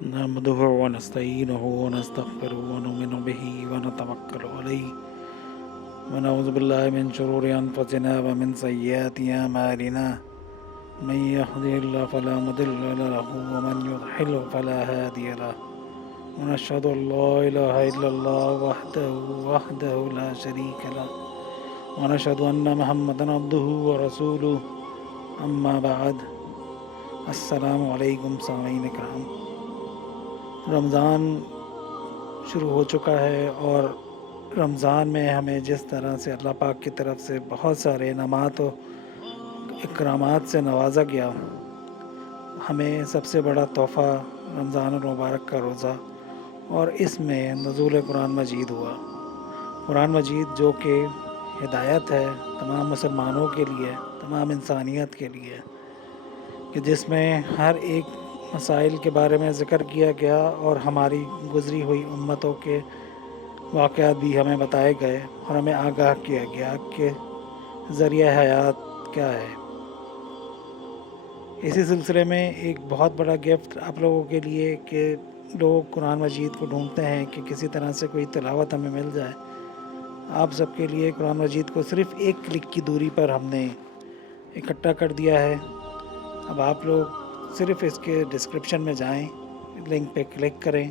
نحمده ونستعينه ونستغفره ونؤمن به ونتوكل عليه ونعوذ بالله من شرور أنفسنا ومن سيئات أعمالنا من يهده الله فلا مضل له ومن يضلل فلا هادي له ونشهد أن لا إله إلا الله وحده لا شريك له ونشهد أن محمدا عبده ورسوله أما بعد السلام علیکم سامعین کرام۔ رمضان شروع ہو چکا ہے اور رمضان میں ہمیں جس طرح سے اللہ پاک کی طرف سے بہت سارے انعامات و اکرامات سے نوازا گیا، ہمیں سب سے بڑا تحفہ رمضان المبارک کا روزہ اور اس میں نزول قرآن مجید ہوا۔ قرآن مجید جو کہ ہدایت ہے تمام مسلمانوں کے لیے، تمام انسانیت کے لیے، کہ جس میں ہر ایک مسائل کے بارے میں ذکر کیا گیا اور ہماری گزری ہوئی امتوں کے واقعات بھی ہمیں بتائے گئے اور ہمیں آگاہ کیا گیا کہ ذریعہ حیات کیا ہے۔ اسی سلسلے میں ایک بہت بڑا گفٹ آپ لوگوں کے لیے کہ لوگ قرآن مجید کو ڈھونڈتے ہیں کہ کسی طرح سے کوئی تلاوت ہمیں مل جائے۔ آپ سب کے لیے قرآن مجید کو صرف ایک کلک کی دوری پر ہم نے اکٹھا کر دیا ہے۔ اب آپ لوگ صرف اس کے ڈسکرپشن میں جائیں، لنک پہ کلک کریں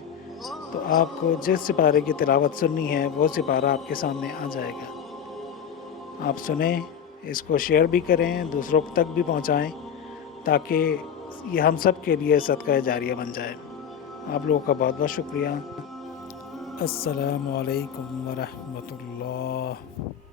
تو آپ کو جس سپارے کی تلاوت سننی ہے وہ سپارہ آپ کے سامنے آ جائے گا۔ آپ سنیں، اس کو شیئر بھی کریں، دوسروں تک بھی پہنچائیں تاکہ یہ ہم سب کے لیے صدقہ جاریہ بن جائے۔ آپ لوگوں کا بہت بہت شکریہ۔ السلام علیکم ورحمۃ اللہ۔